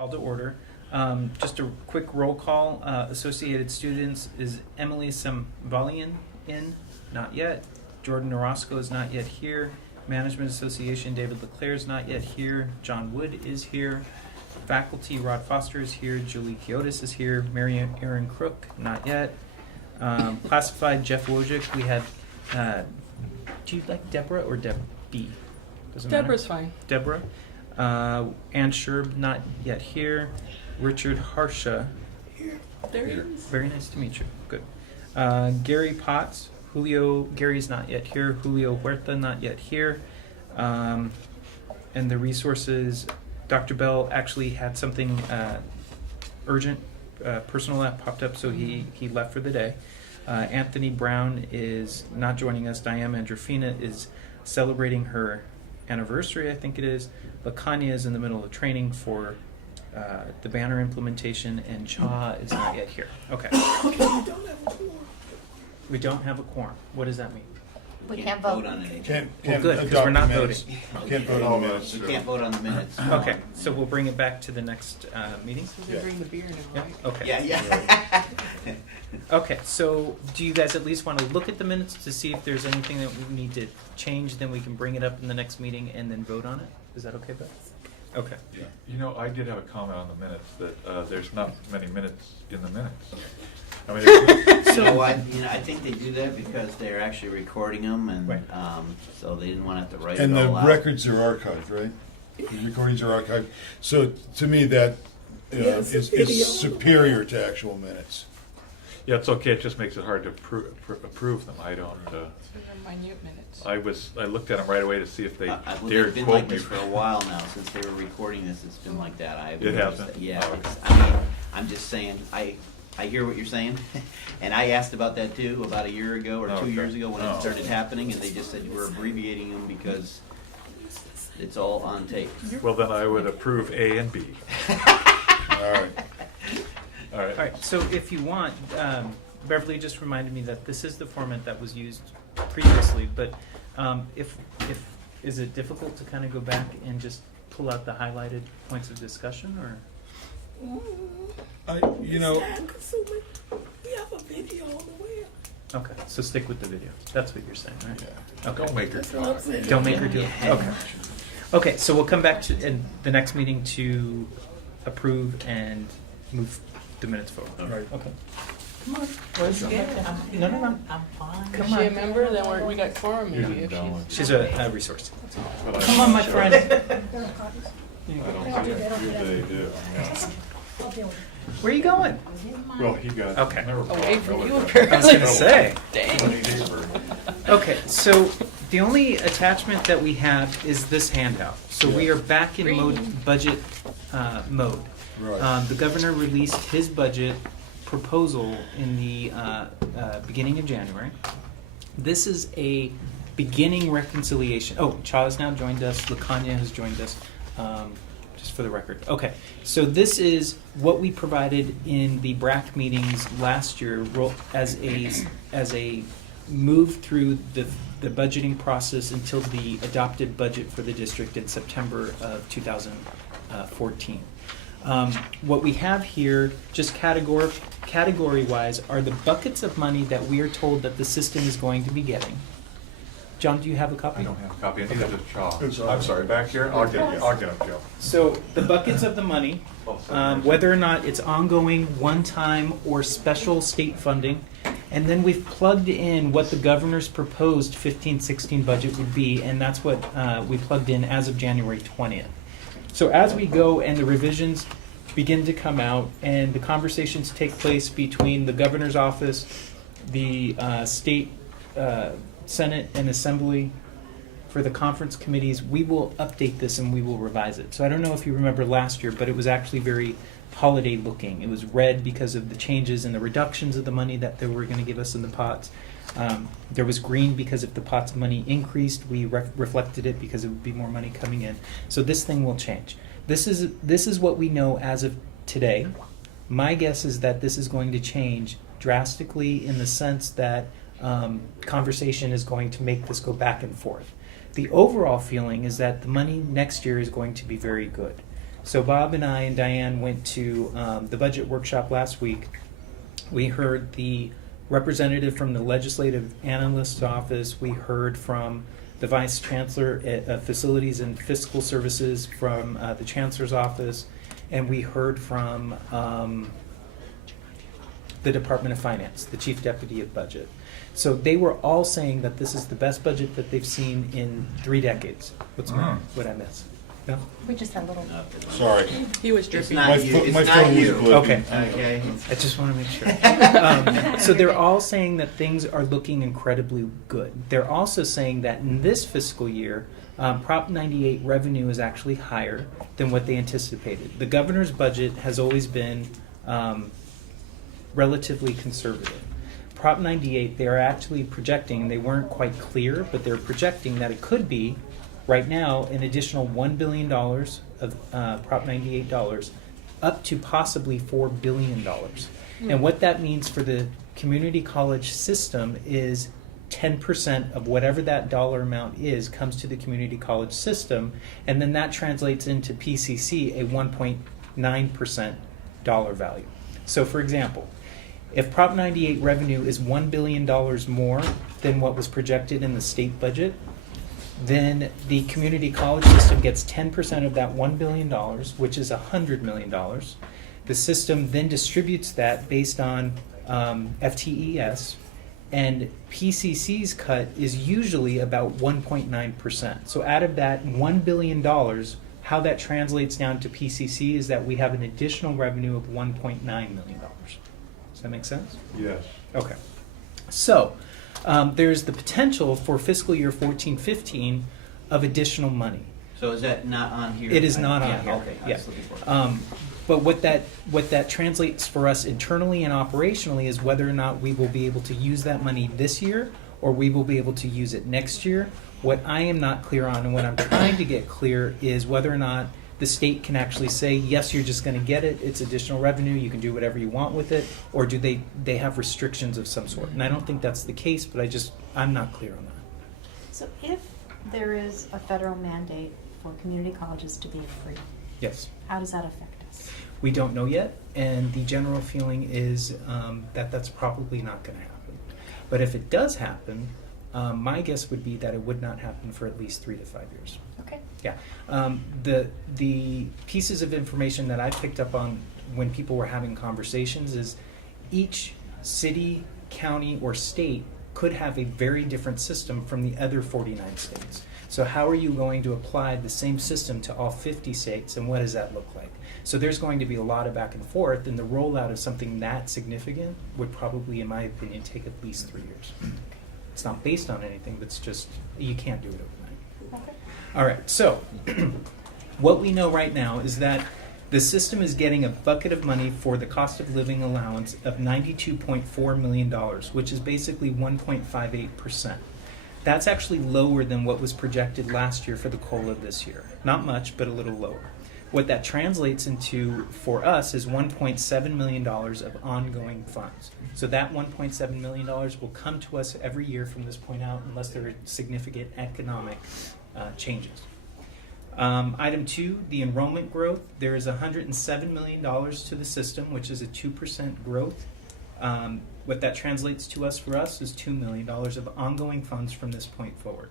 Call to order. Just a quick roll call. Associated students, is Emily Samvalian in? Not yet. Jordan Orozco is not yet here. Management Association, David Leclerc is not yet here. John Wood is here. Faculty, Rod Foster is here. Julie Kiotis is here. Mary Erin Crook, not yet. Classified, Jeff Wojcik. We have, do you like Deborah or Debbie? Doesn't matter. Deborah's fine. Deborah. Ann Sherb, not yet here. Richard Harsha. There he is. Very nice to meet you. Good. Gary Potts. Gary's not yet here. Julio Huerta, not yet here. And the resources, Dr. Bell actually had something urgent, personal that popped up, so he left for the day. Anthony Brown is not joining us. Diane Androfina is celebrating her anniversary, I think it is. Lacania is in the middle of training for the banner implementation, and Cha is not yet here. Okay. We don't have a quorum. What does that mean? We can't vote on anything. Well, good, because we're not voting. Can't vote on the minutes. We can't vote on the minutes. Okay, so we'll bring it back to the next meeting? So they bring the beer in, Yeah. right? Okay. Yeah. Okay, so do you guys at least want to look at the minutes to see if there's anything that we need to change? Then we can bring it up in the next meeting and then vote on it? Is that okay, Beth? Okay. Yeah, you know, I did have a comment on the minutes that there's not many minutes in the minutes. I mean, I think they do that because they're actually recording them, and Right. so they didn't want to have to write And it the all out. records are archived, right? The recordings are archived. So to me, that is superior to actual minutes. yeah, it's okay. It just makes it hard to approve them. I don't. So they're minute minutes. I looked at them right away to see if they Well, dared they've been quote like me. this for a while now. Since they were recording this, it's been like that. It has been? Yeah. Oh, It's, I mean, I'm just saying. I hear what you're saying, and I asked about that too about a year ago or 2 Okay. years ago when Oh. it started happening, and they just said we're abbreviating them because it's all on tape. Well, then I would approve A and B. All right. All right. All right, so if you want, Beverly just reminded me that this is the format that was used previously, but if is it difficult to kind of go back and just pull out the highlighted points of discussion, or? You know, We have a video on the web. Okay, so stick with the video. That's what you're saying, right? yeah. Okay. Don't make her That's do what I'm it. saying. Don't make her do it. Okay. Okay, so we'll come back to in the next meeting to approve and move the minutes forward. Right. Okay. Come on. Where's No, no, no. I'm fine. Come Is she on. a member? Then we got quorum You maybe didn't if download. she's. She's a resource. But I- Come on, my friend. I don't see it. They do. Yeah. Where are you going? Well, he got. Okay. never Away brought from really you, brought- apparently. I was gonna say. Dang. Okay, so the only attachment that we have is this handout. So we are back in budget mode. Right. The governor released his budget proposal in the beginning of January. This is a beginning reconciliation. Oh, Cha has now joined us. Lacania has joined us. Just for the record. Okay, so this is what we provided in the Brac meetings last year as a move through the budgeting process until the adopted budget for the district in September of 2014. What we have here, just category-wise, are the buckets of money that we are told that the system is going to be getting. John, do you have a copy? I don't have a copy. I need to Shaw. It's I'm sorry. Back here. I'll get him, Joe. So the buckets of the money, whether or not it's ongoing, one-time, or special state funding, and then we've plugged in what the governor's proposed 15-16 budget would be, and that's what we plugged in as of January 20th. So as we go and the revisions begin to come out and the conversations take place between the governor's office, the state Senate and Assembly for the conference committees, we will update this and we will revise it. So I don't know if you remember last year, but it was actually very holiday looking. It was red because of the changes and the reductions of the money that they were going to give us in the pots. There was green because if the pot's money increased, we reflected it because it would be more money coming in. So this thing will change. This is what we know as of today. My guess is that this is going to change drastically in the sense that conversation is going to make this go back and forth. The overall feeling is that the money next year is going to be very good. So Bob and I and Diane went to the budget workshop last week. We heard the representative from the legislative analyst's office. We heard from the vice chancellor at facilities and fiscal services from the chancellor's office, and we heard from the Department of Finance, the chief deputy of budget. So they were all saying that this is the best budget that they've seen in 3 decades. What's wrong? What I miss? No? We just had a little. Sorry. He was It's dripping. not you, my it's not phone was you. blipping. Okay. Okay? I just want to make sure. So they're all saying that things are looking incredibly good. They're also saying that in this fiscal year, Prop 98 revenue is actually higher than what they anticipated. The governor's budget has always been relatively conservative. Prop 98, they are actually projecting, they weren't quite clear, but they're projecting that it could be, right now, an additional $1 billion of Prop 98 dollars, up to possibly $4 billion. And what that means for the community college system is 10% of whatever that dollar amount is comes to the community college system, and then that translates into PCC, a 1.9% dollar value. So for example, if Prop 98 revenue is $1 billion more than what was projected in the state budget, then the community college system gets 10% of that $1 billion, which is $100 million. The system then distributes that based on FTES, and PCC's cut is usually about 1.9%. So out of that $1 billion, how that translates down to PCC is that we have an additional revenue of $1.9 million. Does that make sense? Yes. Okay. So there's the potential for fiscal year 14-15 of additional money. So is that not on here? It is not on here. Okay, I Yeah. was looking for it. But what that translates for us internally and operationally is whether or not we will be able to use that money this year or we will be able to use it next year. What I am not clear on and what I'm trying to get clear is whether or not the state can actually say, yes, you're just going to get it, it's additional revenue, you can do whatever you want with it, or do they have restrictions of some sort? And I don't think that's the case, but I'm not clear on that. So if there is a federal mandate for community colleges to be free, Yes. how does that affect us? We don't know yet, and the general feeling is that that's probably not going to happen. But if it does happen, my guess would be that it would not happen for at least 3 to 5 years. Okay. Yeah. The pieces of information that I picked up on when people were having conversations is each city, county, or state could have a very different system from the other 49 states. So how are you going to apply the same system to all 50 states, and what does that look like? So there's going to be a lot of back and forth, and the rollout of something that significant would probably, in my opinion, take at least 3 years. It's not based on anything, but it's just, you can't do it overnight. Okay. All right, so what we know right now is that the system is getting a bucket of money for the cost of living allowance of $92.4 million, which is basically 1.58%. That's actually lower than what was projected last year for the COLA this year. Not much, but a little lower. What that translates into for us is $1.7 million of ongoing funds. So that $1.7 million will come to us every year from this point out unless there are significant economic changes. Item 2, the enrollment growth. There is $107 million to the system, which is a 2% growth. What that translates to us for us is $2 million of ongoing funds from this point forward.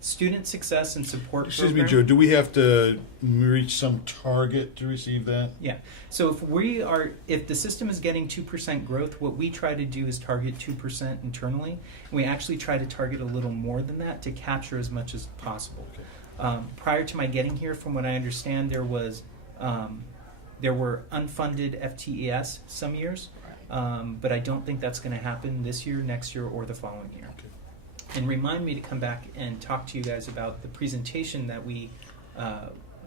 Student success and support Excuse me, program. Joe, do we have to reach some target to receive that? Yeah. So if the system is getting 2% growth, what we try to do is target 2% internally. And we actually try to target a little more than that to capture as much as possible. Prior to my getting here, from what I understand, there were unfunded FTES some years, but I don't think that's going to happen this year, next year, or the following year. Okay. And remind me to come back and talk to you guys about the presentation that we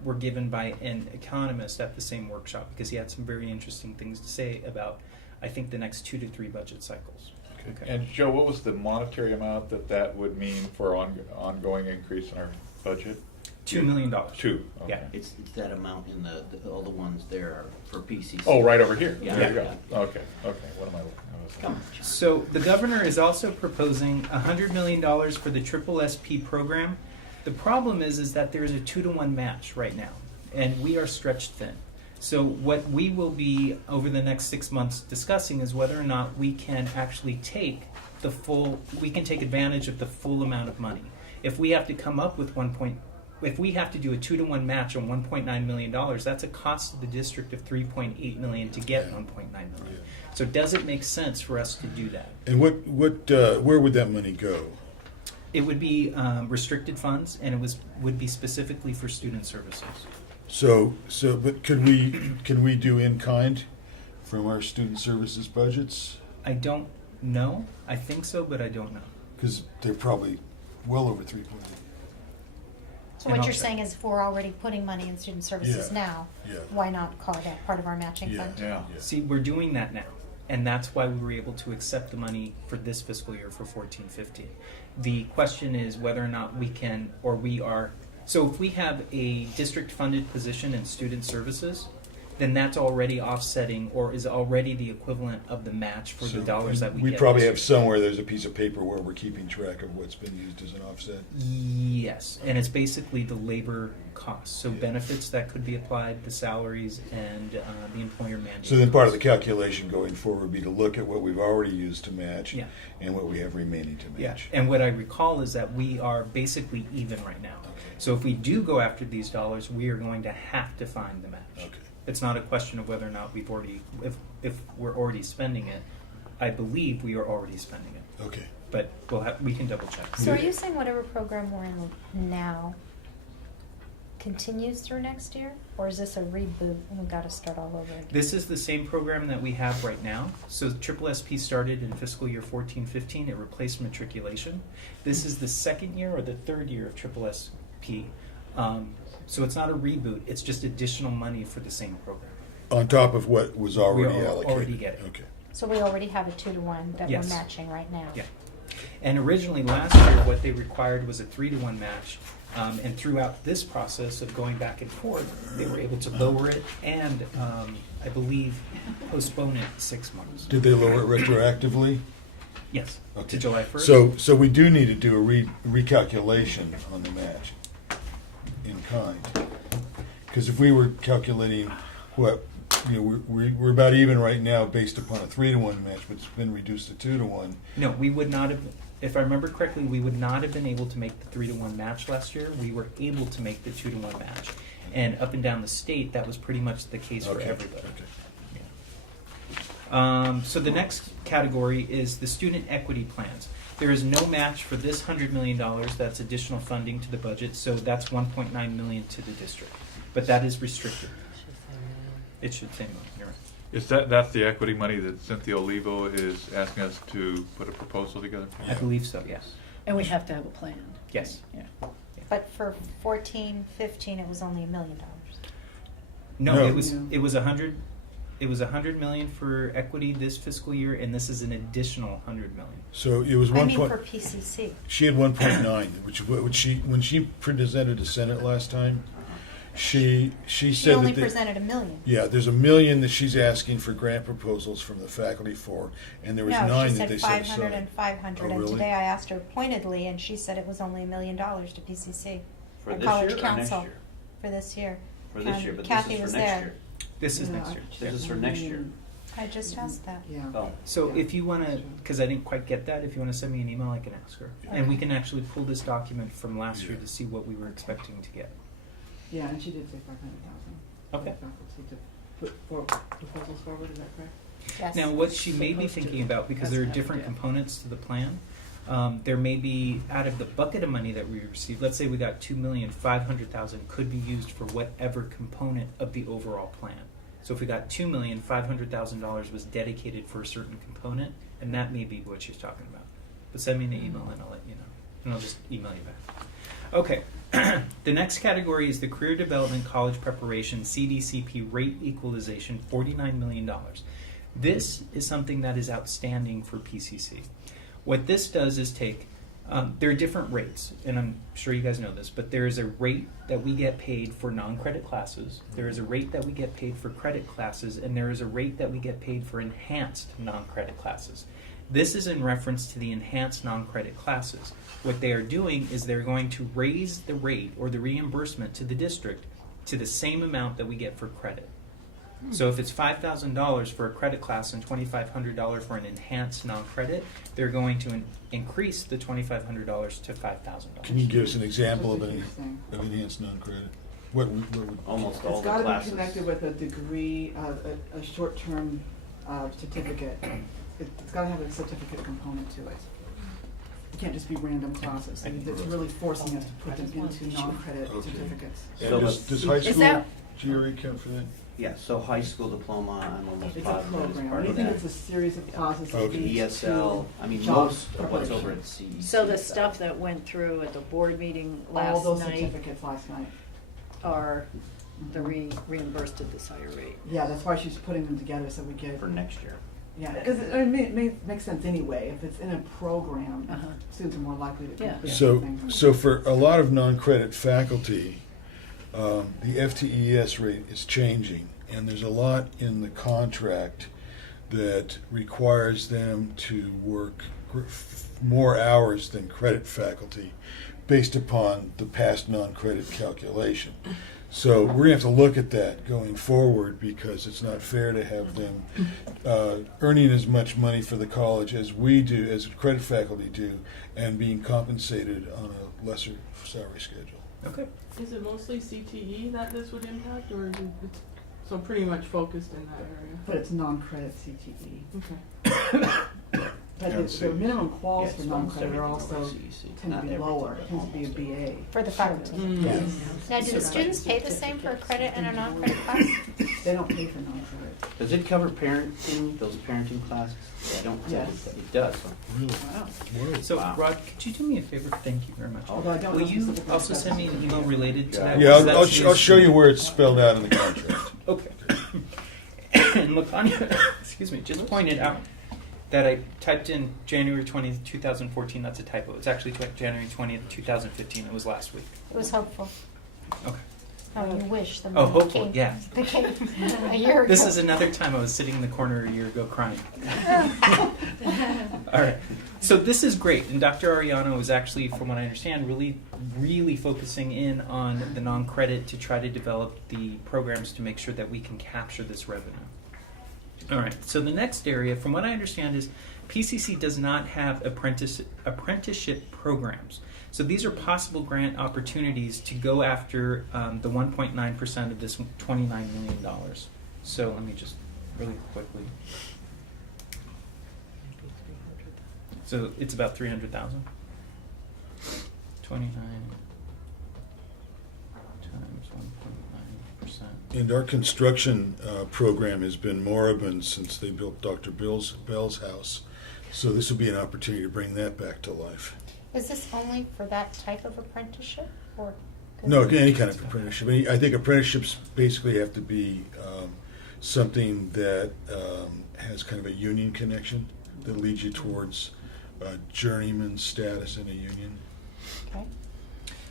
were given by an economist at the same workshop, because he had some very interesting things to say about, I think, the next 2 to 3 budget cycles. Okay. And Joe, what was the monetary amount that would mean for ongoing increase in our budget? $2 million. 2. Okay. Yeah. It's that amount in all the ones there are for PCC. Oh, right over here. Yeah. There you Yeah. go. Okay. What am I looking at? Come on. So the governor is also proposing $100 million for the Triple SP program. The problem is that there is a 2-to-1 match right now. and we are stretched thin. So what we will be over the next 6 months discussing is whether or not we can actually take we can take advantage of the full amount of money. If we have to come up with if we have to do a 2-to-1 match on $1.9 million, that's a cost to the district of $3.8 million to get $1.9 million. So does it make sense for us to do that? And where would that money go? It would be restricted funds, and would be specifically for student services. But can we do in kind from our student services budgets? I don't know. I think so, but I don't know. Because they're probably well over 3.8. So And what I'll you're check. saying is if we're already putting money in student services Yeah. now, Yeah. why not call that part of our matching Yeah. fund? Yeah. See, we're doing that now, and that's why we were able to accept the money for this fiscal year for 14-15. The question is whether or not we can, or we are. So if we have a district-funded position in student services, then that's already offsetting, or is already the equivalent of the match for the dollars that we We get. probably this have year. somewhere there's a piece of paper where we're keeping track of what's been used as an offset. Yes, and it's basically the labor costs, so Yeah. benefits that could be applied, the salaries, and the employer mandate. So then part of the calculation going forward would be to look at what we've already used to match Yeah. and what we have remaining to Yeah, match. and what I recall is that we are basically even right now. So if we do go after these dollars, we are going to have to find the match. Okay. It's not a question of whether or not we've already, if we're already spending it. I believe we are already spending it, Okay. but we can double check. So are you saying whatever program we're in now continues through next year? Or is this a reboot and we've got to start all over again? This is the same program that we have right now. So SSSP started in fiscal year 14-15. It replaced matriculation. This is the second year or the third year of SSSP. So it's not a reboot. It's just additional money for the same program. On top of what was already We are allocated? already getting. Okay. So we already have a 2-to-1 that Yes. we're matching right now? Yeah. And originally last year, what they required was a 3-to-1 match. And throughout this process of going back and forth, they were able to lower it and, I believe, postpone it 6 months. Did they lower it retroactively? Yes, Okay. to July 1st. So we do need to do a recalculation on the match in kind. Because if we were calculating we're about even right now based upon a 3-to-1 match, but it's been reduced to 2-to-1. No, we would not have, if I remember correctly, we would not have been able to make the 3-to-1 match last year. We were able to make the 2-to-1 match. And up and down the state, that was pretty much the case for Okay. everybody. Okay. Yeah. So the next category is the student equity plans. There is no match for this $100 million. That's additional funding to the budget. So that's $1.9 million to the district. But that is restricted. It should say no. You're right. Is that's the equity money that Cynthia Olivo is asking us to put a proposal together for? I believe so, yes. And we have to have a plan. Yes. Yeah. But for 14-15, it was only $1 million. No, No. it was 100. It was 100 million for equity this fiscal year, and this is an additional 100 million. So it was I one mean point. for PCC. She had 1.9, which when she presented to Senate last time, she She said only that they, presented $1 million. yeah, there's $1 million that she's asking for grant proposals from the faculty for, and there was No, 9 she that said they set 500 aside. and 500. Oh, And really? today I asked her pointedly, and she said it was only $1 million to PCC. For and this College year or Council next year? for this year. For this year, but Kathy this is was for next there. year. This is next year. This is for next year. I just asked that. Yeah. Oh, So if you want to, because I didn't quite get that, if you want to send me an email, I can ask her, and we Okay. can actually pull this document from last year Yeah. to see what we were expecting to get. Yeah, and she did say 500,000. Okay. Faculty to put proposals forward, is that correct? Yes. Now, what she may be Supposed to. thinking about, because That's there are an different idea. components to the plan, there may be, out of the bucket of money that we received, let's say we got $2,500,000 could be used for whatever component of the overall plan. So if we got $2,500,000 was dedicated for a certain component, and that may be what she's talking about. But send me an email and I'll let you know, and I'll just email you back. Okay. The next category is the Career Development College Preparation CDCP rate equalization, $49 million. This is something that is outstanding for PCC. What this does is take, there are different rates, and I'm sure you guys know this, but there is a rate that we get paid for non-credit classes, there is a rate that we get paid for credit classes, and there is a rate that we get paid for enhanced non-credit classes. This is in reference to the enhanced non-credit classes. What they are doing is they're going to raise the rate or the reimbursement to the district to the same amount that we get for credit. So if it's $5,000 for a credit class and $2,500 for an enhanced non-credit, they're going to increase the $2,500 to $5,000. Can you give us an example of That's an interesting. of enhanced non-credit? What would Almost all It's the gotta be classes. connected with a degree, a short-term certificate. It's gotta have a certificate component to it. It can't just be random classes. It's really forcing us to put them into non-credit Okay. certificates. And So does high Is school that- GRE count for that? Yeah, so high school diploma, I'm almost It's a positive is program. part of Anything that. that's a series of classes that Okay. leads ESL, to I mean, job most of what's over preparation. at CE. So the stuff that went through at the board meeting All last those night certificates last night. are the reimbursed at this higher rate. Yeah, that's why she's putting them together so we get, For next year. yeah, because it makes sense anyway. If it's in a program, Uh-huh. students are more likely to Yeah. complete So, things. so for a lot of non-credit faculty, the FTES rate is changing, and there's a lot in the contract that requires them to work more hours than credit faculty based upon the past non-credit calculation. So we're gonna have to look at that going forward, because it's not fair to have them earning as much money for the college as we do, as credit faculty do, and being compensated on a lesser salary schedule. Okay. Is it mostly CTE that this would impact, or is it so pretty much focused in that area? But it's non-credit CTE. Okay. But Yeah, the minimum quals Yeah, for it's almost non-credit are everything also over CEC. tend to Not be everything, lower. but It tends to be a almost BA. For the faculty. Mm. Yes. Now, do the students pay the same for a credit and a non-credit class? They don't pay for non-credit. Does it cover parenting, those parenting classes? I don't think Yes. it does. Really? Wow. Whoa. So, Wow. Rod, could you do me a favor? Thank you very much. Although I don't Will know you specifically also if send me that's- an email related to that? Yeah, Because that's I'll show you where it's spelled out in the contract. Okay. And Latonya, excuse me, just pointed out that I typed in January 20th, 2014. That's a typo. It's actually January 20th, 2015. It was last week. It was hopeful. Okay. Oh, you wish the Oh, money hopeful, came. yeah. They came a year ago. This is another time I was sitting in the corner a year ago crying. All right. So this is great. And Dr. Ariano was actually, from what I understand, really focusing in on the non-credit to try to develop the programs to make sure that we can capture this revenue. All right. So the next area, from what I understand, is PCC does not have apprenticeship programs. So these are possible grant opportunities to go after the 1.9% of this $29 million. So let me just really quickly. So it's about 300,000. 29 times 1.9%. And our construction program has been moribund since they built Dr. Bell's house. So this will be an opportunity to bring that back to life. Is this only for that type of apprenticeship, or? No, any kind of apprenticeship. I think apprenticeships basically have to be something that has kind of a union connection that leads you towards journeyman status in a union. Okay.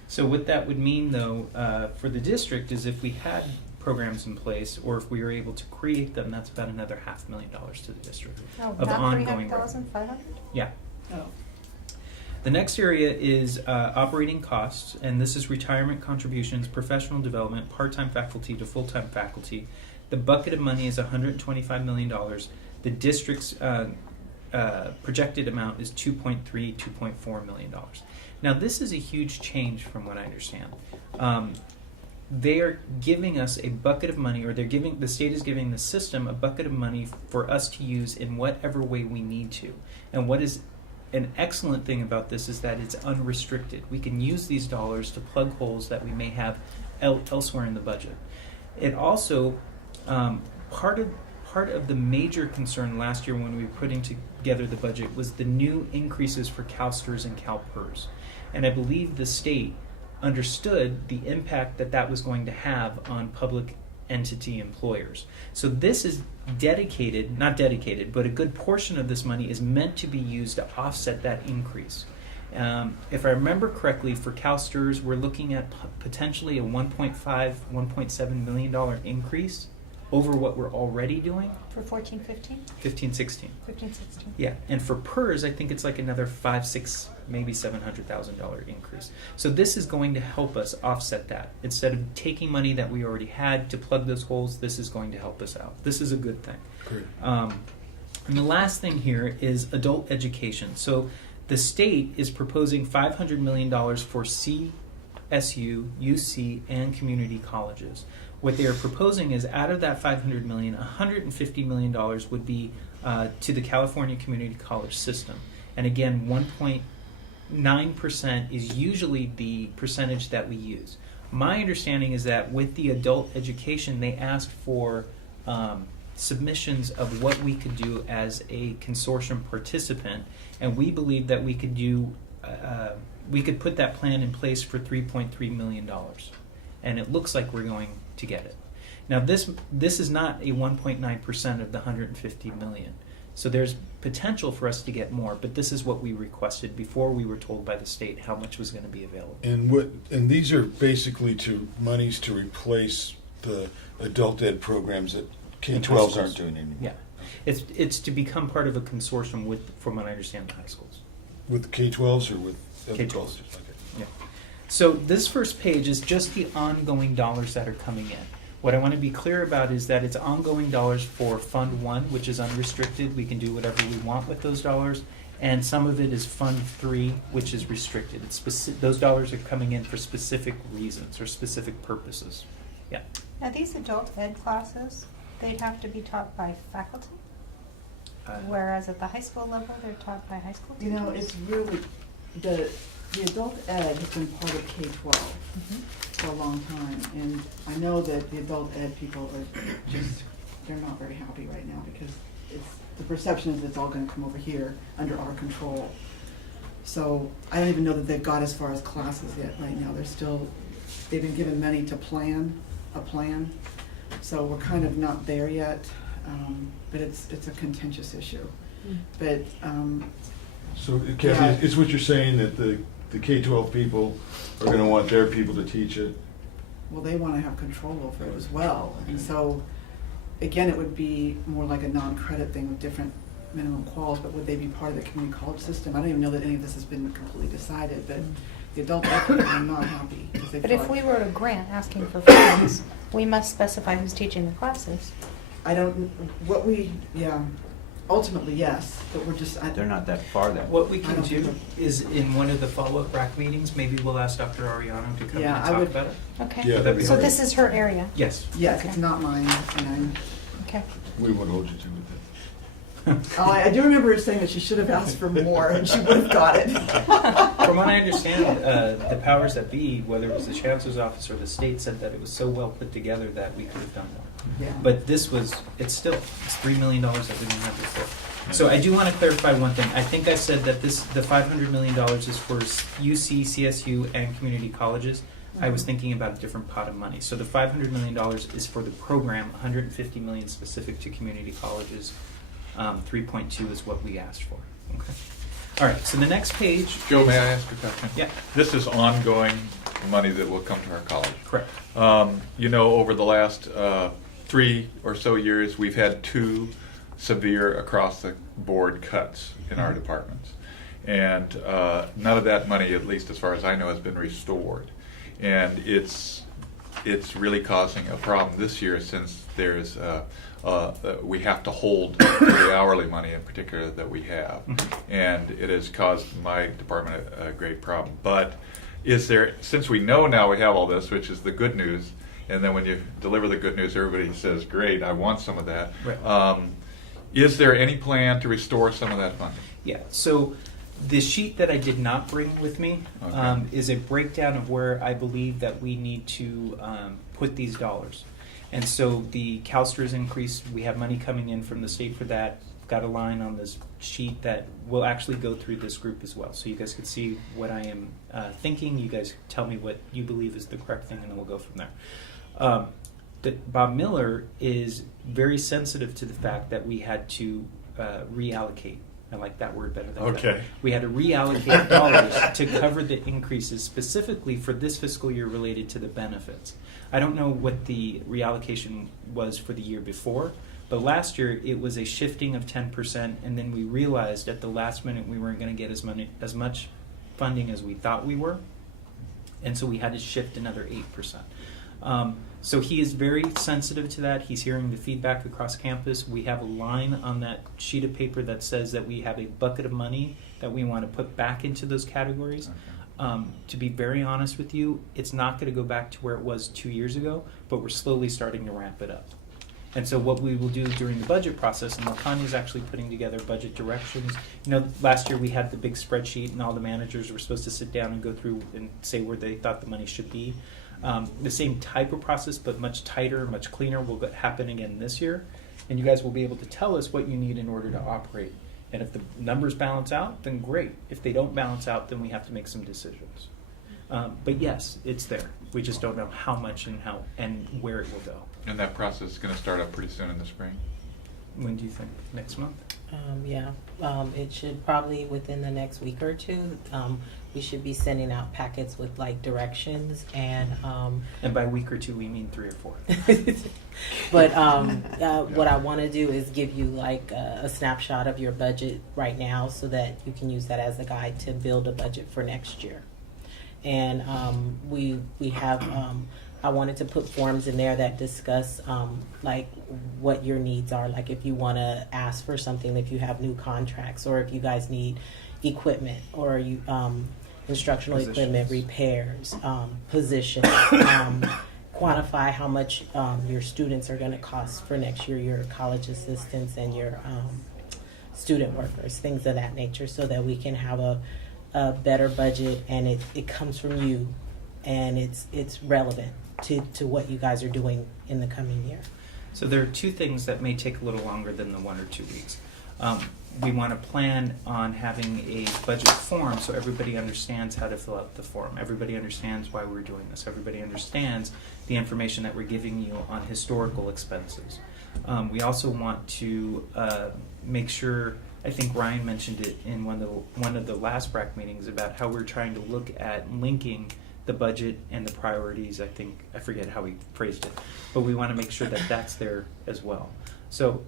So what that would mean, though, for the district is if we had programs in place, or if we were able to create them, that's about another $500,000 to the district No, of not ongoing 300,500? Yeah. Oh. The next area is operating costs, and this is retirement contributions, professional development, part-time faculty to full-time faculty. The bucket of money is $125 million. The district's projected amount is $2.4 million. Now, this is a huge change from what I understand. They are giving us a bucket of money, or the state is giving the system a bucket of money for us to use in whatever way we need to. And what is an excellent thing about this is that it's unrestricted. We can use these dollars to plug holes that we may have elsewhere in the budget. It also, part of the major concern last year when we were putting together the budget was the new increases for CalSTRS and CalPERS. And I believe the state understood the impact that was going to have on public entity employers. So this is not dedicated, but a good portion of this money is meant to be used to offset that increase. If I remember correctly, for CalSTRS, we're looking at potentially a $1.5, $1.7 million increase over what we're already doing, For 14, 15? 15, 16. 15, 16. Yeah, and for PERS, I think it's like another $5, $6, maybe $700,000 increase. So this is going to help us offset that. Instead of taking money that we already had to plug those holes, this is going to help us out. This is a good thing. Great. And the last thing here is adult education. So the state is proposing $500 million for CSU, UC, and community colleges. What they are proposing is out of that $500 million, $150 million would be to the California Community College system. And again, 1.9% is usually the percentage that we use. My understanding is that with the adult education, they asked for submissions of what we could do as a consortium participant, and we believe that we could do, we could put that plan in place for $3.3 million. And it looks like we're going to get it. Now this is not a 1.9% of the $150 million. So there's potential for us to get more, but this is what we requested before we were told by the state how much was going to be available. And these are basically monies to replace the adult ed programs that K-12s aren't doing anymore. Yeah. It's to become part of a consortium with, from what I understand, the high schools. With K-12s or with other K-12s. colleges? Okay. Yeah. So this first page is just the ongoing dollars that are coming in. What I want to be clear about is that it's ongoing dollars for Fund 1, which is unrestricted. We can do whatever we want with those dollars. And some of it is Fund 3, which is restricted. Those dollars are coming in for specific reasons or specific purposes. Yeah. Now, these adult ed classes, they'd have to be taught by faculty, whereas at the high school level, they're taught by high school You teachers. know, it's really, the adult ed has been part of K-12 for a long time, and I know that the adult ed people are just, they're not very happy right now because the perception is it's all gonna come over here under our control. So I don't even know that they've got as far as classes yet right now. They've been given money to plan a plan, so we're kind of not there yet, but it's a contentious issue. But, So, Kathy, Yeah. it's what you're saying that the K-12 people are going to want their people to teach it? well, they want to have control over it as well. And so, again, it would be more like a non-credit thing with different minimum quals, but would they be part of the community college system? I don't even know that any of this has been completely decided, but the adult ed people are not happy. 'Cause they But feel if like- we were a grant asking for funds, we must specify who's teaching the classes. ultimately, yes, but we're just, They're not that far that way. What we I can don't do think is in one of the follow-up BRAC meetings, maybe we'll ask Dr. Ariano to come in Yeah, and I talk would- about it. Okay. Yeah, that'd be So great. this is her area? Yes. yes, Okay. it's not mine, and Okay. We won't hold you to it I do remember her saying that she should have asked for more, and she would have got it. From what I understand, the powers that be, whether it was the chancellor's office or the state, said that it was so well put together that we could have done more. Yeah. But it's $3 million that we didn't have before. So I do want to clarify one thing. I think I said that the $500 million is for UC, CSU, and community colleges. I was thinking about a different pot of money. So the $500 million is for the program, $150 million specific to community colleges. 3.2 is what we asked for. Okay. All right. So the next page. Joe, may I ask a question? Yeah. This is ongoing money that will come to our college. Correct. Over the last 3 or so years, we've had 2 severe across-the-board cuts in our departments. And none of that money, at least as far as I know, has been restored. And it's really causing a problem this year since there's we have to hold the hourly money in particular that we have. And it has caused my department a great problem. But since we know now we have all this, which is the good news, and then when you deliver the good news, everybody says, great, I want some of that. Right. Is there any plan to restore some of that money? Yeah. So the sheet that I did not bring with me Okay. is a breakdown of where I believe that we need to put these dollars. And so the CalSTRS increase, we have money coming in from the state for that. Got a line on this sheet that will actually go through this group as well. So you guys can see what I am thinking. You guys tell me what you believe is the correct thing, and then we'll go from there. Bob Miller is very sensitive to the fact that we had to reallocate I like that word better than Okay. cut. We had to reallocate dollars to cover the increases specifically for this fiscal year related to the benefits. I don't know what the reallocation was for the year before, but last year it was a shifting of 10%, and then we realized at the last minute we weren't going to get as much funding as we thought we were, and so we had to shift another 8%. So he is very sensitive to that. He's hearing the feedback across campus. We have a line on that sheet of paper that says that we have a bucket of money that we want to put back into those categories. To be very honest with you, it's not going to go back to where it was 2 years ago, but we're slowly starting to ramp it up. And so what we will do during the budget process, and Lakanya's actually putting together budget directions. You know, last year we had the big spreadsheet and all the managers were supposed to sit down and go through and say where they thought the money should be. The same type of process, but much tighter, much cleaner, will happen again this year. And you guys will be able to tell us what you need in order to operate. And if the numbers balance out, then great. If they don't balance out, then we have to make some decisions. But yes, it's there. We just don't know how much and how and where it will go. And that process is going to start up pretty soon in the spring. When do you think? Next month? It should probably within the next week or two. We should be sending out packets with like directions and. And by week or two, we mean 3 or 4. But what I want to do is give you like a snapshot of your budget right now, so that you can use that as a guide to build a budget for next year. And we have. I wanted to put forms in there that discuss like what your needs are. Like if you want to ask for something, if you have new contracts, or if you guys need equipment, or you instructional equipment, repairs, positions, quantify how much your students are going to cost for next year, your college assistants and your student workers, things of that nature, so that we can have a better budget, and it comes from you, and it's relevant to what you guys are doing in the coming year. So there are 2 things that may take a little longer than the 1 or 2 weeks. We want to plan on having a budget form so everybody understands how to fill out the form. Everybody understands why we're doing this. Everybody understands the information that we're giving you on historical expenses. We also want to make sure, I think Ryan mentioned it in one of the last Brac meetings, about how we're trying to look at linking the budget and the priorities. I forget how we phrased it, but we want to make sure that that's there as well. So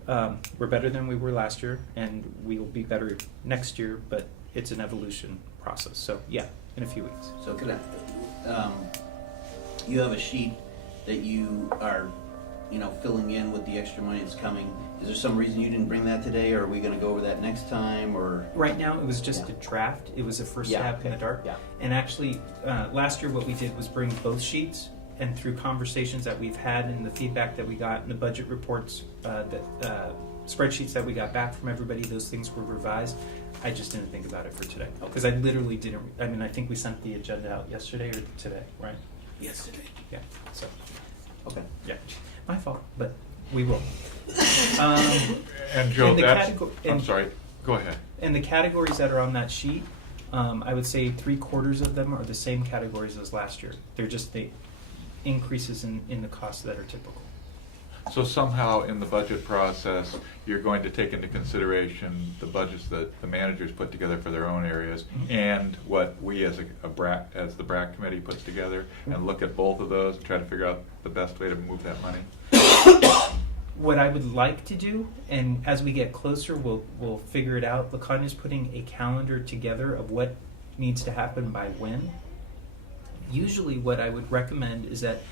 we're better than we were last year, and we will be better next year, but it's an evolution process. So yeah, in a few weeks. So could I, you have a sheet that you are, filling in with the extra money that's coming. Is there some reason you didn't bring that today, or are we going to go over that next time, or? Right now, it was just a draft. It was a first stab in the dark. Yeah. And actually, last year what we did was bring both sheets, and through conversations that we've had and the feedback that we got and the budget reports, spreadsheets that we got back from everybody, those things were revised. I just didn't think about it for today. Because I literally didn't, I think we sent the agenda out yesterday or today, right? Yesterday. Yeah, so, Okay. yeah, my fault, but we will. And Joe, And the that's, catego- I'm and- sorry, go ahead. And the categories that are on that sheet, I would say 3/4 of them are the same categories as last year. They're just the increases in the costs that are typical. So somehow in the budget process, you're going to take into consideration the budgets that the managers put together for their own areas, and what we as as the BRAC committee puts together, and look at both of those and try to figure out the best way to move that money. What I would like to do, and as we get closer, we'll figure it out. Lakanya's putting a calendar together of what needs to happen by when. Usually what I would recommend is that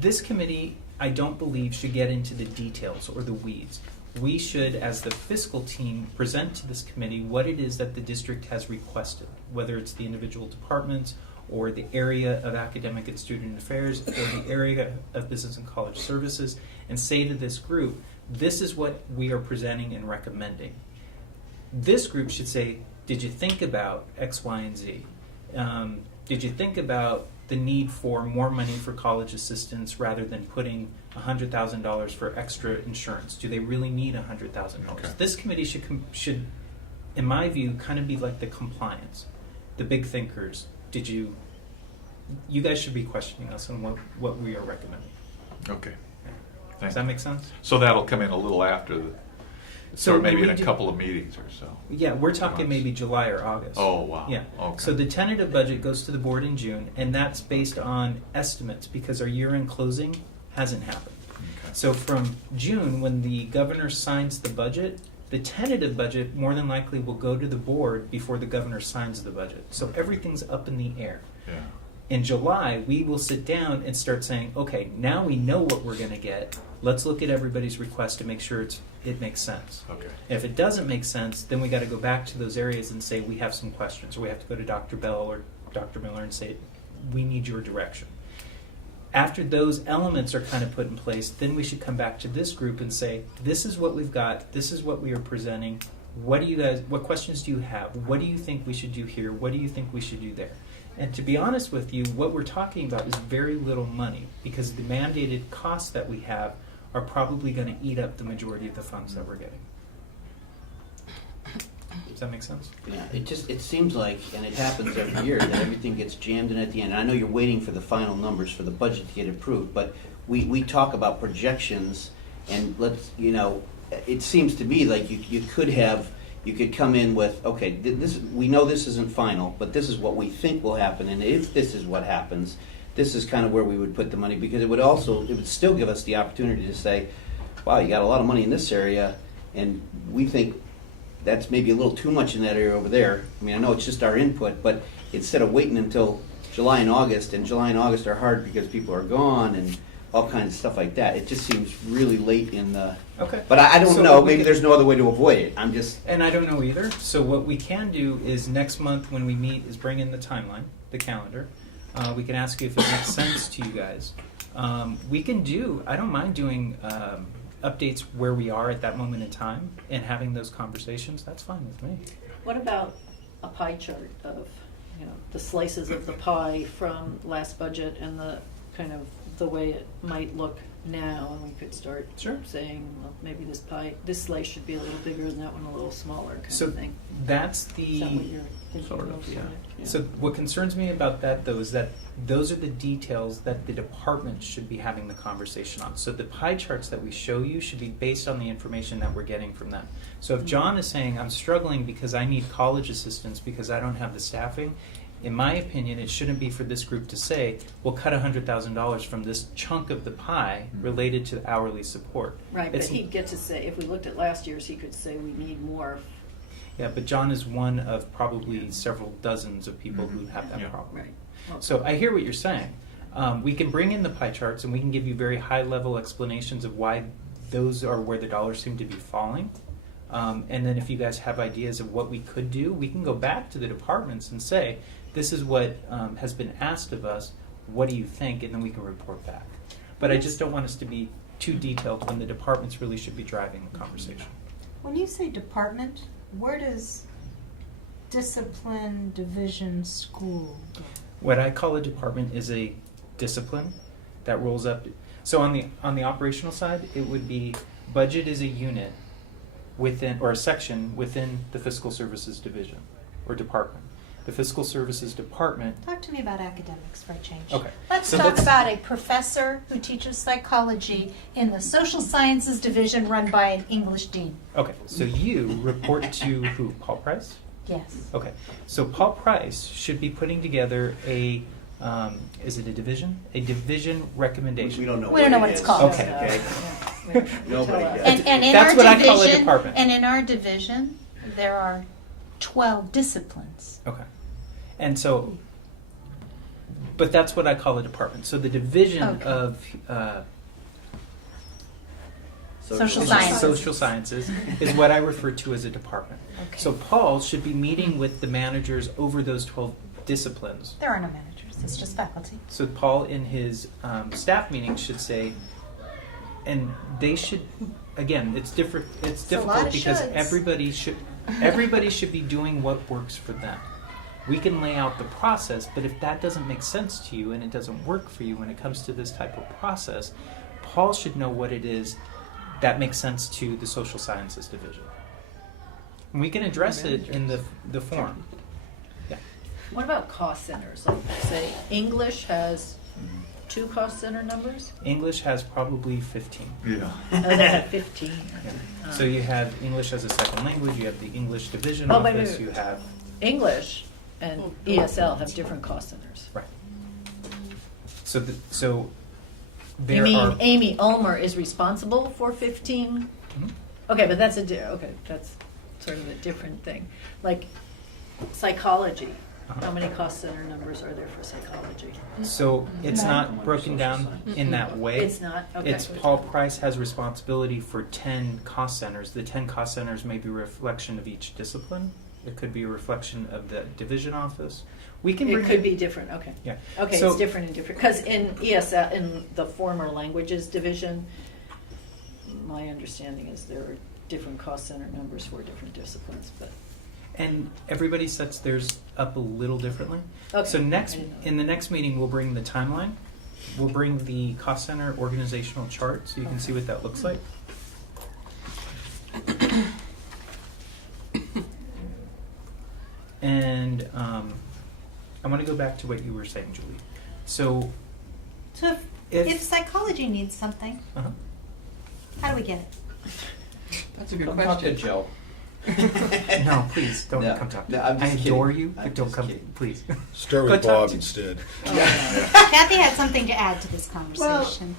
this committee, I don't believe, should get into the details or the weeds. We should, as the fiscal team, present to this committee what it is that the district has requested, whether it's the individual departments or the area of academic and student affairs or the area of business and college services, and say to this group, this is what we are presenting and recommending. This group should say, did you think about X, Y, and Z? Did you think about the need for more money for college assistants rather than putting $100,000 for extra insurance? Do they really need $100,000? Okay. This committee should, in my view, kind of be like the compliance, the big thinkers. You guys should be questioning us on what we are recommending. Okay. Does that make sense? So that'll come in a little after the. So maybe we in a do- couple of meetings or so. Yeah, we're talking months. maybe July or August. Oh, wow. Yeah. Okay. So the tentative budget goes to the board in June, and that's based on estimates because our year-end closing hasn't happened. Okay. So from June, when the governor signs the budget, the tentative budget more than likely will go to the board before the governor signs the budget. So everything's up in the air. Yeah. In July, we will sit down and start saying, okay, now we know what we're going to get. Let's look at everybody's request to make sure it makes sense. Okay. If it doesn't make sense, then we got to go back to those areas and say we have some questions, or we have to go to Dr. Bell or Dr. Miller and say we need your direction. After those elements are kind of put in place, then we should come back to this group and say, this is what we've got, this is what we are presenting. What questions do you have? What do you think we should do here? What do you think we should do there? And to be honest with you, what we're talking about is very little money because the mandated costs that we have are probably going to eat up the majority of the funds that we're getting. Does that make sense? Yeah, it seems like, and it happens every year, that everything gets jammed in at the end. And I know you're waiting for the final numbers for the budget to get approved, but we talk about projections, and it seems to me like you could come in with, okay, we know this isn't final, but this is what we think will happen, and if this is what happens, this is kind of where we would put the money, because it would still give us the opportunity to say, wow, you got a lot of money in this area, and we think that's maybe a little too much in that area over there. I mean, I know it's just our input, but instead of waiting until July and August are hard because people are gone and all kinds of stuff like that, it just seems really late in the... Okay. But I don't So know, what we maybe can- there's no other way to avoid it. I'm just... And I don't know either. So what we can do is next month when we meet is bring in the timeline, the calendar. We can ask you if it makes sense to you guys. I don't mind doing updates where we are at that moment in time and having those conversations. That's fine with me. What about a pie chart of, the slices of the pie from last budget and the kind of the way it might look now, and we could start Sure. saying, well, maybe this slice should be a little bigger and that one a little smaller kind So of thing. that's Is the... that what you're thinking Sort of, of? yeah. Yeah. So what concerns me about that, though, is that those are the details that the department should be having the conversation on. So the pie charts that we show you should be based on the information that we're getting from them. So if John is saying, I'm struggling because I need college assistants because I don't have the staffing, in my opinion, it shouldn't be for this group to say, we'll cut $100,000 from this chunk of the pie related to hourly support. Right, but It's- he'd get to say, if we looked at last year's, he could say we need more. Yeah, but John is one of probably several dozens of people who have that Yeah. problem. Right. So I hear what you're saying. We can bring in the pie charts and we can give you very high-level explanations of why those are where the dollars seem to be falling. And then if you guys have ideas of what we could do, we can go back to the departments and say, this is what has been asked of us. What do you think? And then we can report back. But I just don't want us to be too detailed when the departments really should be driving the conversation. When you say department, where does discipline division school go? What I call a department is a discipline that rolls up. So on the operational side, it would be budget is a unit within, or a section within the fiscal services division or department. The fiscal services department. Talk to me about academics for a change. Okay. Let's So talk let's- about a professor who teaches psychology in the social sciences division run by an English dean. Okay, so you report to who? Paul Price? Yes. Okay, so Paul Price should be putting together a, is it a division? A division recommendation. We don't know We don't know what it it's is. called. Okay. Nobody does. And in That's our what I division, call a department. And in our division, there are 12 disciplines. Okay. And so, but that's what I call a department. So the division Okay. of Social sciences. social sciences is what I refer to as a department. Okay. So Paul should be meeting with the managers over those 12 disciplines. There are no managers, it's just faculty. So Paul in his staff meeting should say, and they should, again, it's different. It's a lot difficult of because shoulds. everybody should be doing what works for them. We can lay out the process, but if that doesn't make sense to you and it doesn't work for you when it comes to this type of process, Paul should know what it is that makes sense to the social sciences division. And we can address it in the form. Yeah. What about cost centers? Like, say, English has 2 cost center numbers? English has probably 15. Yeah. Oh, they have 15. Yeah. So you have English as a second language, you have the English division Oh, wait, office, wait. you have, English and ESL have different cost centers. right. So You there mean are. Amy Ulmer is responsible for 15? Mhm. Okay, but that's that's sort of a different thing. Like psychology, how many cost center numbers are there for psychology? So it's not broken down in that way. It's not? Okay. It's Paul Price has responsibility for 10 cost centers. The 10 cost centers may be a reflection of each discipline. It could be a reflection of the division office. We can It bring could be different, okay. Yeah. Okay, So- it's different and different, because in ESL, in the former languages division, my understanding is there are different cost center numbers for different disciplines, but. And everybody sets theirs up a little differently. Okay, So I next, didn't know in the next meeting, we'll bring the timeline. We'll bring the cost center organizational chart so you can see what that looks like. And I want to go back to what you were saying, Julie. So So if psychology needs something, uh-huh. how do we get it? That's a good Come talk to question. Joe. No, please don't No, come talk to no, me. I'm just I adore kidding. you, I'm but don't just come, kidding. please. Start Go with talk Bob to- instead. Kathy had something to add to this conversation.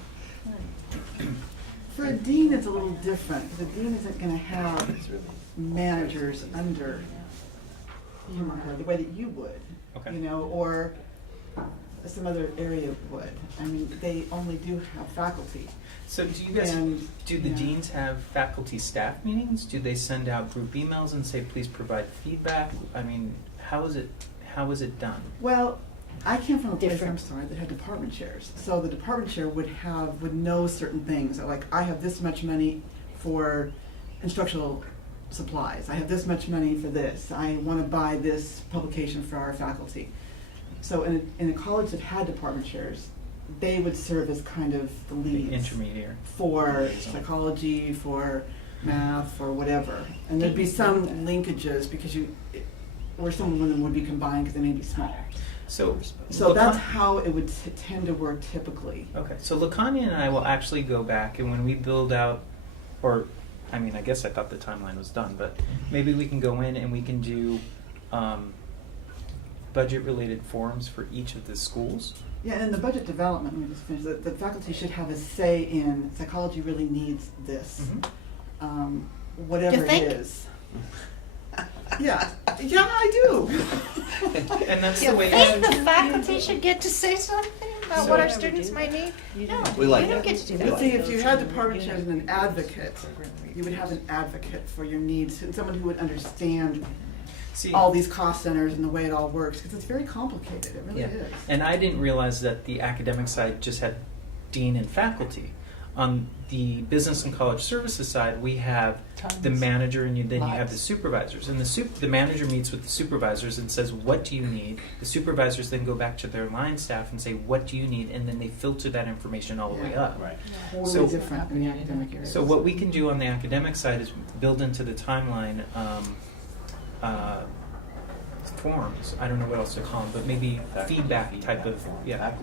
For a dean, it's a little different, because a dean isn't gonna have It's really- managers under him or her, the way that you would. Okay. You know, or some other area would. I mean, they only do have faculty. So do you guys, And, do the yeah. deans have faculty staff meetings? Do they send out group emails and say, please provide feedback? I mean, how is it done? Well, I came from a place, Different. I'm sorry, that had department chairs. So the department chair would know certain things, like I have this much money for instructional supplies. I have this much money for this. I want to buy this publication for our faculty. So in a college that had department chairs, they would serve as kind of the The leads intermediary. for psychology, for math, for whatever. And there'd be some linkages because or some of them would be combined because they may be small. So That's Lacan- how it would tend to work typically. Okay, so Lacania and I will actually go back, and when we build out, or, I mean, I guess I thought the timeline was done, but maybe we can go in and we can do budget-related forums for each of the schools. Yeah, and in the budget development, let me just finish, the faculty should have a say in psychology really needs this, whatever You it think? is. Yeah, I do. And that's You the way. think the faculty should get to say something about So- what our students might need? No, We like they don't that. get to do But that. see, if you had department chairs and an advocate, you would have an advocate for your needs, and someone who would understand See, all these cost centers and the way it all works, because it's very complicated, it really yeah, is. and I didn't realize that the academic side just had dean and faculty. On the business and college services side, we have the Tons. manager, and then you have Lots. the supervisors. And the manager meets with the supervisors and says, "What do you need?" The supervisors then go back to their line staff and say, "What do you need?" And then they filter that information all the way Yeah. up. Right. Totally So- different in the academic area. So what we can do on the academic side is build into the timeline forms. I don't know what else to call them, but maybe feedback type of yeah.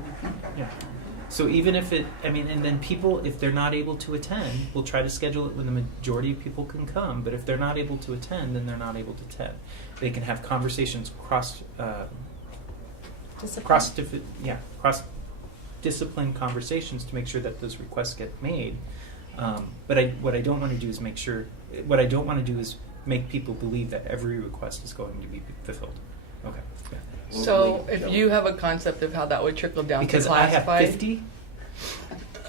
So even if and then people, if they're not able to attend, we'll try to schedule it when the majority of people can come. But if they're not able to attend, then they're not able to attend. They can have conversations cross discipline conversations to make sure that those requests get made. But what I don't want to do is make people believe that every request is going to be fulfilled. Okay. Yeah. So if you have a concept of how that would trickle down Because to I have classified, 50,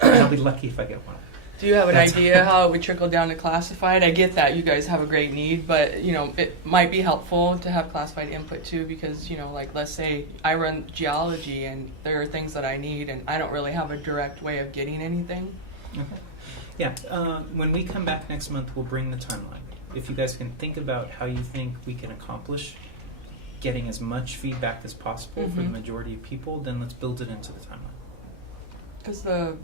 and I'll be lucky if I get one. do you have an That's- idea how it would trickle down to classified? I get that you guys have a great need, but it might be helpful to have classified input too, because like let's say I run geology and there are things that I need and I don't really have a direct way of getting anything. Okay. Yeah. When we come back next month, we'll bring the timeline. If you guys can think about how you think we can accomplish getting as much feedback as possible for the Mhm. majority of people, then let's build it into the timeline. Because the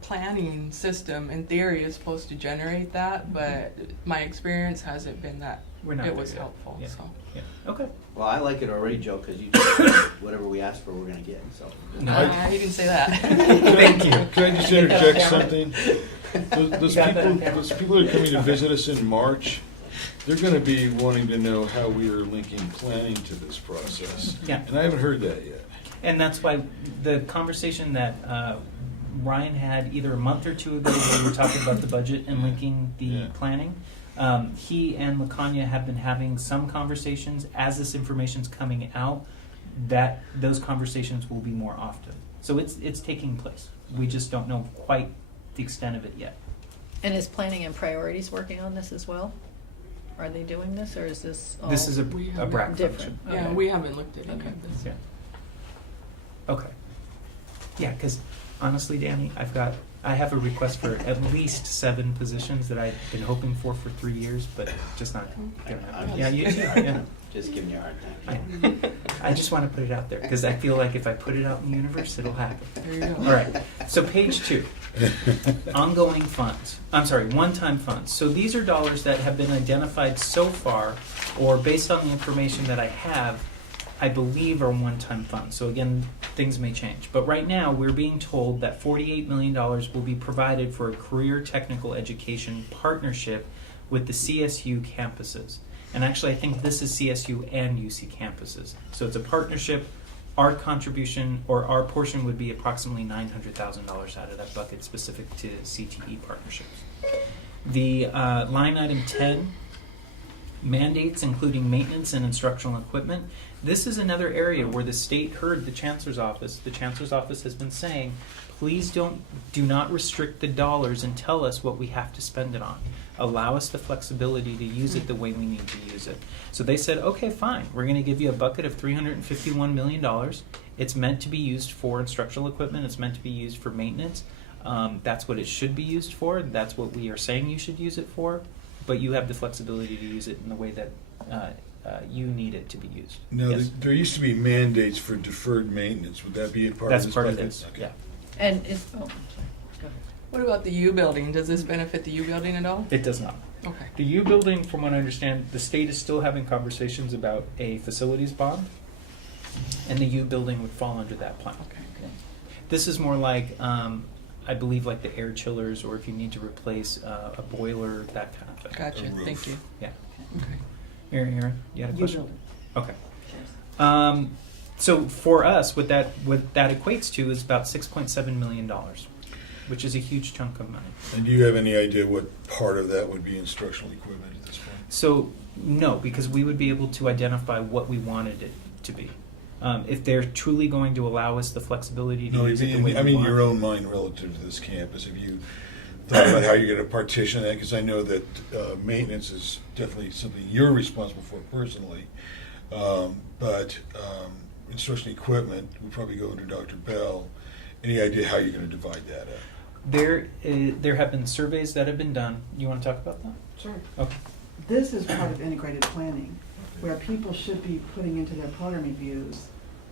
planning system, in theory, is supposed to generate that, but my experience hasn't been that We're not it there was yet. helpful. Yeah. So. Yeah. Okay. Well, I like it already, Joe, because you whatever we ask for, we're gonna get, so. No. You didn't say that. Thank you. Can I just interject something? Those You got that on people, camera? those people that are coming to visit us in March, they're gonna be wanting to know how we are linking planning to this process. Yeah. And I haven't heard that yet. And that's why the conversation that Ryan had either a month or two ago, where we were talking about the budget and linking the Yeah. planning. He and LaConya have been having some conversations as this information's coming out. That those conversations will be more often. So it's taking place. We just don't know quite the extent of it yet. And is planning and priorities working on this as well? Are they doing this, or is this all? This is a We Brac have function. different. Yeah, Okay. we haven't looked at any Okay. of this. Yeah. Okay. Yeah, because honestly, Danny, I have a request for at least 7 positions that I've been hoping for 3 years, but just not gonna happen. I'm Yeah, just- yeah. Just giving you a hard time. I just want to put it out there because I feel like if I put it out in the universe, it'll happen. There you go. All right. So page 2, ongoing funds. I'm sorry, one-time funds. So these are dollars that have been identified so far, or based on the information that I have, I believe are one-time funds. So again, things may change. But right now, we're being told that $48 million will be provided for a career technical education partnership with the CSU campuses. And actually, I think this is CSU and UC campuses. So it's a partnership. Our contribution, or our portion, would be approximately $900,000 out of that bucket specific to CTE partnerships. The line item 10, mandates including maintenance and instructional equipment. This is another area where the state heard the Chancellor's Office. The Chancellor's Office has been saying, please do not restrict the dollars and tell us what we have to spend it on. Allow us the flexibility to use it the way we need to use it. So they said, okay, fine. We're going to give you a bucket of $351 million. It's meant to be used for instructional equipment. It's meant to be used for maintenance. That's what it should be used for. That's what we are saying you should use it for. But you have the flexibility to use it in the way that you need it to be used. Now, Yes. there used to be mandates for deferred maintenance. Would that be a part That's of this? part of bucket? this. Okay. Yeah. And is, oh, sorry, go ahead. What about the U building? Does this benefit the U building at all? It does not. Okay. The U building, from what I understand, the state is still having conversations about a facilities bond, and the U building would fall under that plan. Okay. This is more like, I believe, like the air chillers, or if you need to replace a boiler, that kind of thing. Gotcha. A roof. Thank you. Yeah. Okay. Aaron, you had a U question? building. Okay. So for us, what that equates to is about $6.7 million, which is a huge chunk of money. And do you have any idea what part of that would be instructional equipment at this point? So no, because we would be able to identify what we wanted it to be. If they're truly going to allow us the flexibility to No, use it the way we want. your own mind relative to this campus. Have you thought about how you're going to partition that? Because I know that maintenance is definitely something you're responsible for personally, but instructional equipment would probably go under Dr. Bell. Any idea how you're going to divide that up? There have been surveys that have been done. You want to talk about that? Sure. Okay. This is part of integrated planning, where people should be putting into their program reviews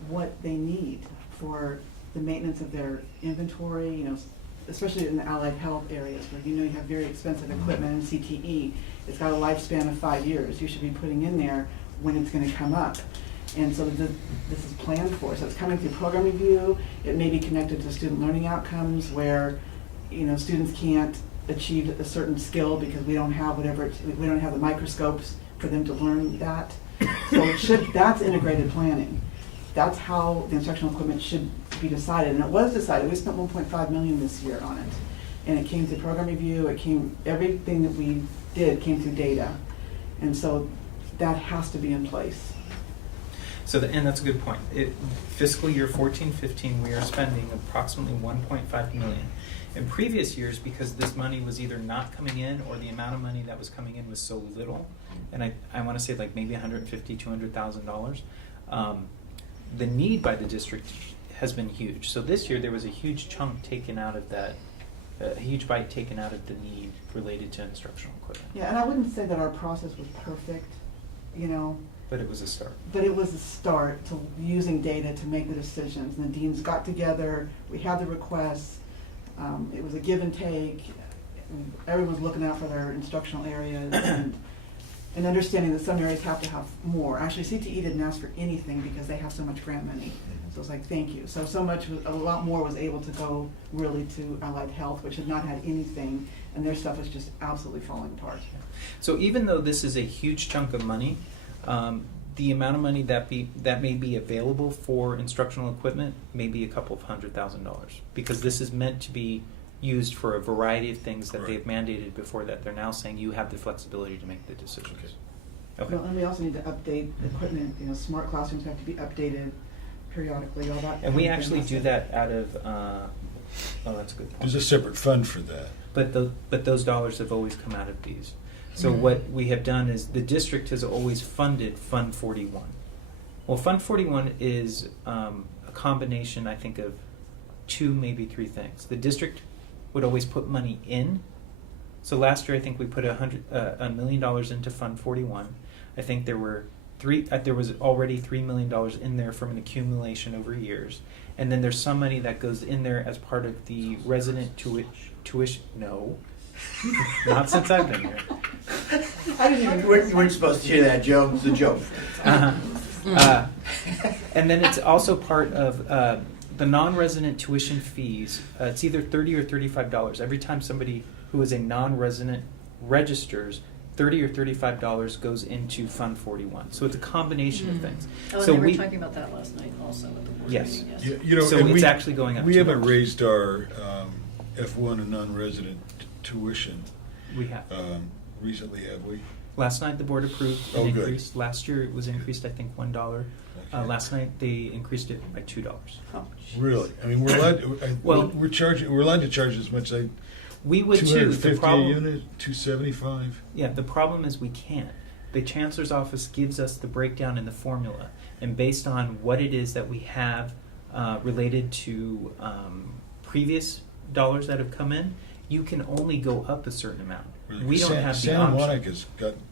what they need for the maintenance of their inventory, you know, especially in the allied health areas where you have very expensive equipment in CTE. It's got a lifespan of 5 years. You should be putting in there when it's going to come up. And so this is planned for. So it's coming through program review. It may be connected to student learning outcomes where, students can't achieve a certain skill because we don't have we don't have the microscopes for them to learn that. So that's integrated planning. That's how the instructional equipment should be decided. And it was decided. We spent $1.5 million this year on it. And it came through program review. Everything that we did came through data. And so that has to be in place. So, and that's a good point. Fiscal year 14-15, we are spending approximately $1.5 million. In previous years, because this money was either not coming in or the amount of money that was coming in was so little, and I want to say like maybe $150,000, $200,000, the need by the district has been huge. So this year there was a huge chunk taken out of that, a huge bite taken out of the need related to instructional equipment. Yeah, and I wouldn't say that our process was perfect, But it was a start. but it was a start to using data to make the decisions. And the deans got together, we had the requests, it was a give and take. Everyone's looking out for their instructional areas, and and understanding that some areas have to have more. Actually, CTE didn't ask for anything because they have so much grant money. So it's like, thank you. So much, a lot more was able to go really to Allied Health, which had not had anything, and their stuff is just absolutely falling apart. So even though this is a huge chunk of money, the amount of money that may be available for instructional equipment may be a couple of $100,000, because this is meant to be used for a variety of things that Right. they've mandated before that they're now saying you have the flexibility to make the decisions. Okay. Well, and we also need to update equipment, smart classrooms have to be updated periodically, all that. And we kind of thing actually has do to- that out of, that's a good point. There's a separate fund for that. But those dollars have always come out of these. So what we have done is the district has always funded Fund 41. Well, Fund 41 is a combination, I think, of 2, maybe 3 things. The district would always put money in. So last year, I think we put $1 million into Fund 41. I think there were there was already $3 million in there from an accumulation over years. And then there's some money that goes in there as part of the resident tuition. No, not since I've been here. I didn't even. You weren't supposed to hear that joke. It's a joke. And then it's also part of the non-resident tuition fees. It's either $30 or $35 every time somebody who is a non-resident registers. $30 or $35 goes into Fund 41. So it's a combination of things. Oh, and so they were talking about that last night also at the board Yes. meeting. Yes. You know, So and it's actually going up We too haven't much. raised our F1 and non-resident tuition we have. recently, have we? Last night the board approved an Oh, good. increase. Last year it was increased, I think, $1. Okay. Last night they increased it by $2. Oh, Really? I mean, we're allowed. Well- we're allowed to charge as much as We would too. The 250 a problem, unit, 275. yeah, the problem is we can't. The Chancellor's Office gives us the breakdown in the formula, and based on what it is that we have related to previous dollars that have come in, you can only go up a certain amount. We don't have the Santa option. Monica's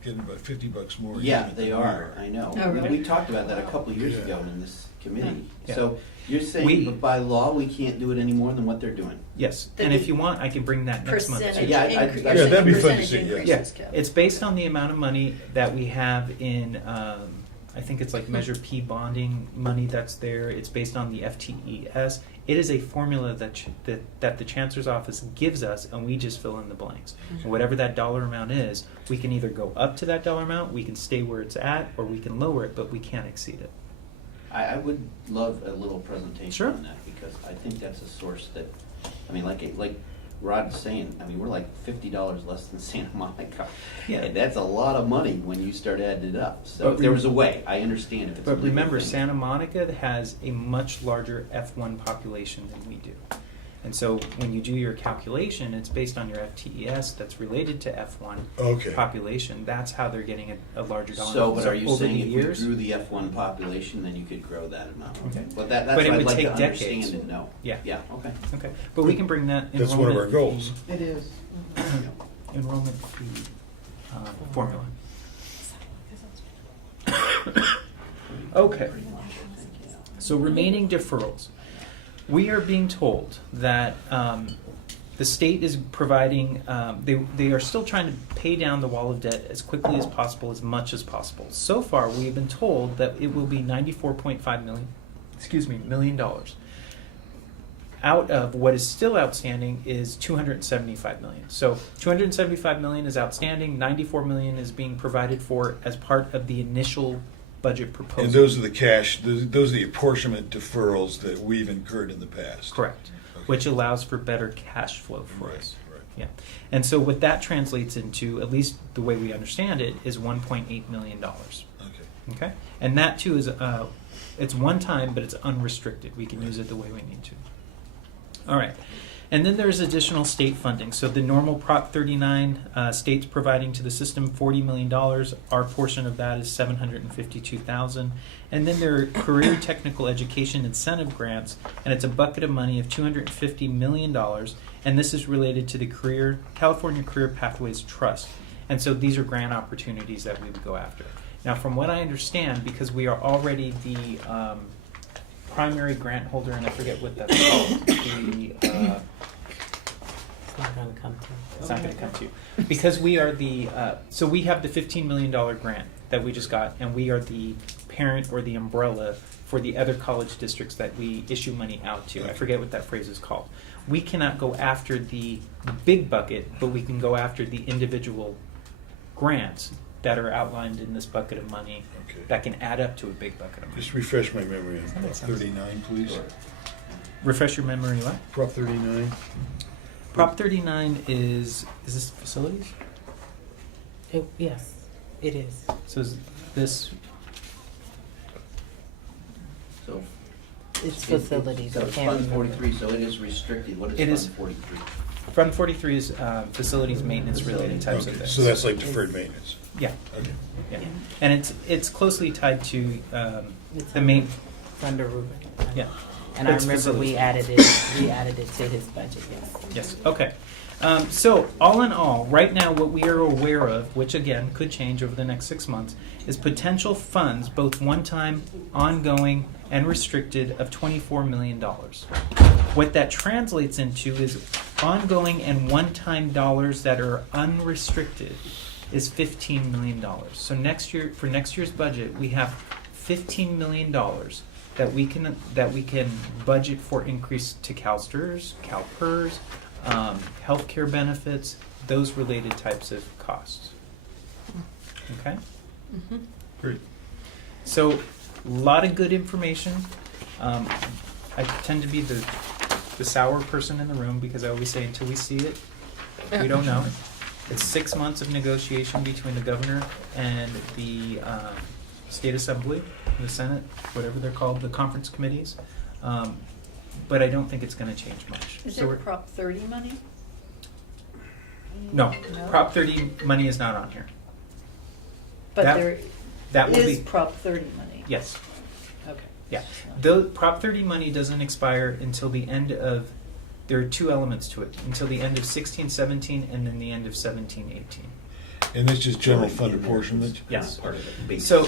getting about $50 more. a Yeah, unit they than we are. I know. Oh, really? We talked about that a couple of years Yeah. ago in this committee. Yeah. So you're saying We- but by law we can't do it any more than what they're doing? Yes, The and if you want, I can bring that next month. Percentage Yeah, increase. yeah, that'd be fun to Percentage see, yeah. increases, Yeah, Kev. it's based on the amount of money that we have in, I think it's like Measure P bonding money that's there. It's based on the FTES. It is a formula that the Chancellor's Office gives us, and we just fill in the blanks. And whatever that dollar amount is, we can either go up to that dollar amount, we can stay where it's at, or we can lower it, but we can't exceed it. I would love a little presentation Sure. on that, because I think that's a source that, I mean, like Rod's saying, I mean, we're like $50 less than Santa Monica. Yeah. And that's a lot of money when you start adding it up. So But if there was a way, I understand if it's a But legal remember, thing. Santa Monica has a much larger F1 population than we do. And so when you do your calculation, it's based on your FTES that's related to F1 Okay. population. That's how they're getting a larger dollar. So, but are you over saying the if years, we grew the F1 population, then you could grow that amount? Okay. But that's But what it I'd would like take to decades. understand and know. Yeah. Yeah, okay. Okay, but we can bring that That's one of our enrollment goals. It is. enrollment fee formula. Okay. So remaining deferrals. We are being told that the state is providing, they are still trying to pay down the wall of debt as quickly as possible, as much as possible. So far, we have been told that it will be $94.5 million. Out of what is still outstanding is $275 million. So $275 million is outstanding, $94 million is being provided for as part of the initial budget proposal. And those are the cash, those are the apportionment deferrals that we've incurred in the past. Correct, Okay. which allows for better cash flow for Right, us. right. Yeah, and so what that translates into, at least the way we understand it, is $1.8 million. Okay. Okay, and that too is it's one time, but it's unrestricted. We can use it the way we need to. All right, and then there's additional state funding. So the normal Prop 39 states providing to the system $40 million. Our portion of that is $752,000. And then there are career technical education incentive grants, and it's a bucket of money of $250 million. And this is related to the California Career Pathways Trust. And so these are grant opportunities that we would go after. Now, from what I understand, because we are already the primary grant holder, and I forget what that's called. It's not going to come to. It's not going to come to you because we are the. So we have the $15 million grant that we just got, and we are the parent or the umbrella for the other college districts that we issue money out to. I forget what that phrase is called. We cannot go after the big bucket, but we can go after the individual grants that are outlined in this bucket of money Okay. that can add up to a big bucket of money. Just refresh my memory on That Prop makes sense. 39, please. Refresh your memory, what? Prop 39. Prop 39 is this facilities? Yes, it is. So is this, So It's facilities. So I it's can't Fund remember. 43, so it is restricted. What It is is- Fund 43? Fund 43 is facilities maintenance related types of Okay, things. so that's like deferred maintenance. Yeah, Okay. yeah. And it's closely tied to It's the main, under Ruben. yeah. And I It's remember facilities. we added it to his budget, yes. Yes, okay. So, all in all, right now, what we are aware of, which again could change over the next 6 months, is potential funds, both one-time, ongoing, and restricted, of $24 million. What that translates into is ongoing and one-time dollars that are unrestricted is $15 million. So for next year's budget, we have $15 million that we can budget for increase to CalSTRS, CalPERS, healthcare benefits, those related types of costs. Okay? Great. So, a lot of good information. I tend to be the sour person in the room because I always say until we see it, we don't know. It's 6 months of negotiation between the governor and the state assembly, the Senate, whatever they're called, the conference committees. But I don't think it's going to change much. Is So there we're- Prop 30 money? No, No? Prop 30 money is not on here. But That- there That will is be, Prop 30 money? yes. Okay. Yeah. The Prop 30 money doesn't expire until the end of, there are two elements to it, until the end of 16-17 and then the end of 17-18. And this is general fund apportionment? Yes. Part of the base. So,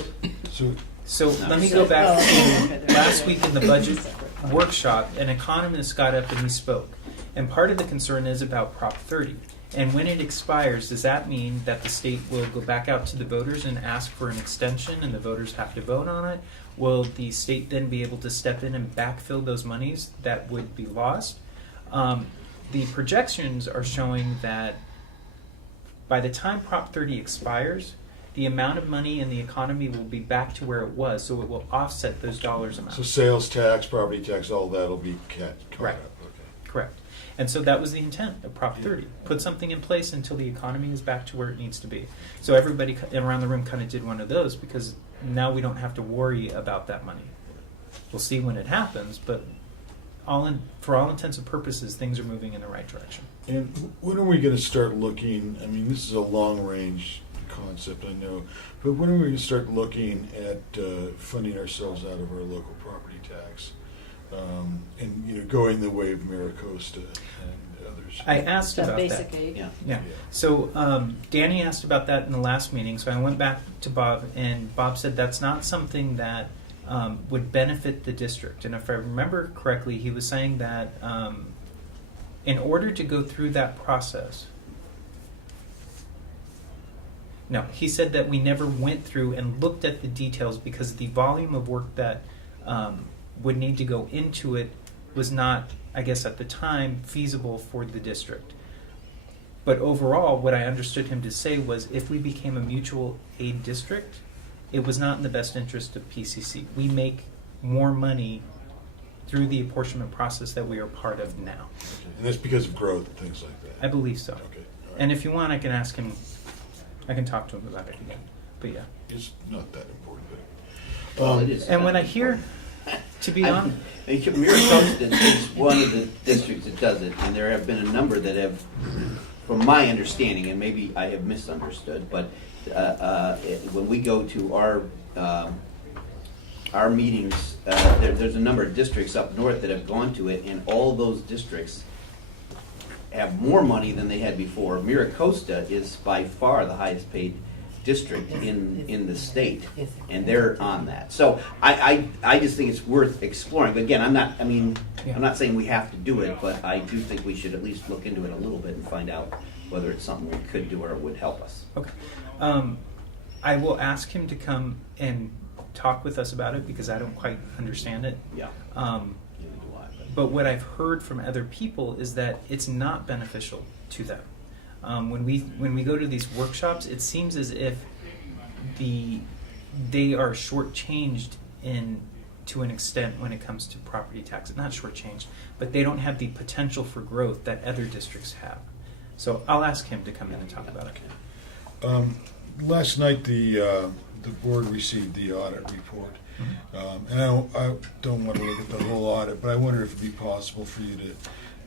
So, let me go back Oh, okay, to there last it week is. in the budget Separate. workshop, an economist got up and he spoke. And part of the concern is about Prop 30. And when it expires, does that mean that the state will go back out to the voters and ask for an extension and the voters have to vote on it? Will the state then be able to step in and backfill those monies that would be lost? The projections are showing that by the time Prop 30 expires, the amount of money in the economy will be back to where it was, so it will offset those dollars amounts. so sales tax, property tax, all that'll be caught Correct. up. Okay. Correct. And so that was the intent of Prop 30. Put something in place until the economy is back to where it needs to be. So everybody around the room kind of did one of those because now we don't have to worry about that money. We'll see when it happens, but for all intents and purposes, things are moving in the right direction. And when are we going to start looking? I mean, this is a long-range concept, I know, but when are we going to start looking at funding ourselves out of our local property tax, and going the way of Maricosta and others? I asked That about basic that. aid? Yeah. Yeah. So Danny asked about that in the last meeting. So I went back to Bob, and Bob said that's not something that would benefit the district. And if I remember correctly, he was saying that in order to go through that process, no, he said that we never went through and looked at the details because the volume of work that would need to go into it was not, I guess at the time, feasible for the district. But overall, what I understood him to say was if we became a mutual aid district, it was not in the best interest of PCC. We make more money through the apportionment process that we are part of now. Okay. And that's because of growth and things like that? I believe so. Okay. All right. And if you want, I can ask him, I can talk to him about it again. But yeah. It's not that important. But, Well, it is. And when I hear, to be honest, Maricosta is one of the districts that does it, and there have been a number that have, from my understanding, and maybe I have misunderstood, but when we go to our meetings, there's a number of districts up north that have gone to it, and all those districts have more money than they had before. Maricosta is by far the highest paid district in the state, and they're on that. So I just think it's worth exploring. But again, I'm not saying we have to do it, but I do think we should at least look into it a little bit and find out whether it's something we could do or it would help us. Okay. I will ask him to come and talk with us about it because I don't quite understand it. Yeah. But what I've heard from other people is that it's not beneficial to them. When we go to these workshops, it seems as if they are shortchanged to an extent when it comes to property tax. Not shortchanged, but they don't have the potential for growth that other districts have. So I'll ask him to come in and talk about it. Last night, the board received the audit report. And I don't want to look at the whole audit, but I wonder if it'd be possible for you to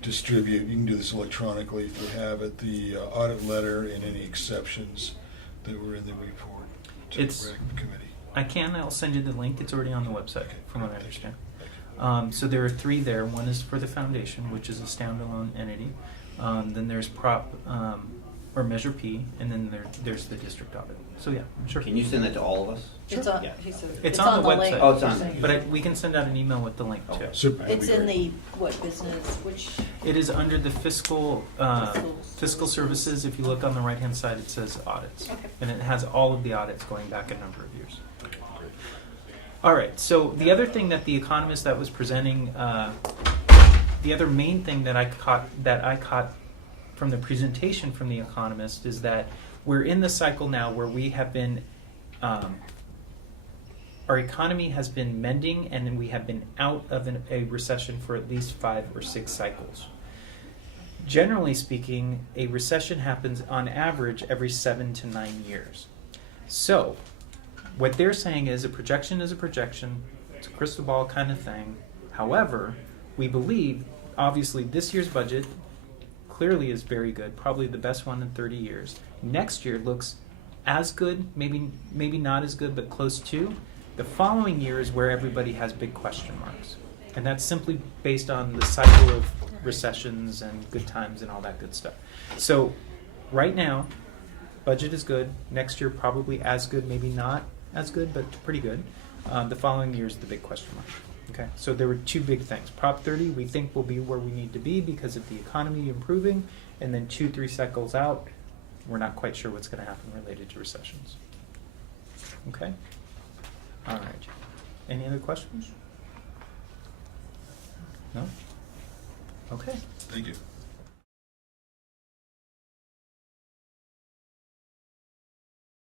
distribute, you can do this electronically if you have it, the audit letter and any exceptions that were in the report to It's- the Brac committee. I'll send you the link. It's already on the website, from what I understand. Thank you. So there are 3 there. One is for the foundation, which is a standalone entity. Then there's or Measure P, and then there's the district audit. So yeah, sure. Can you send that to all of us? It's on, Yeah. he said, It's on the link. website. Oh, it's on you're there. saying. But we can send out an email with the link too. Okay. So, that'd It's be in great. the, what business, which, It is under the fiscal services. If you look on the right hand side, it says audits, Okay. and it has all of the audits going back a number of years. All right. So the other thing that the economist that was presenting, the other main thing that I caught from the presentation from the economist is that we're in the cycle now where we have been, our economy has been mending, and we have been out of a recession for at least 5 or 6 cycles. Generally speaking, a recession happens on average every 7 to 9 years. So, what they're saying is a projection is a projection. It's a crystal ball kind of thing. However, we believe, obviously, this year's budget clearly is very good, probably the best one in 30 years. Next year looks as good, maybe not as good, but close to. The following year is where everybody has big question marks. And that's simply based on the cycle of recessions and good times and all that good stuff. So right now, budget is good. Next year probably as good, maybe not as good, but pretty good. The following year is the big question mark. Okay, so there were 2 big things. Prop 30 we think will be where we need to be because of the economy improving, and then 2-3 cycles out, we're not quite sure what's going to happen related to recessions. Okay? All right. Any other questions? No? Okay. Thank you.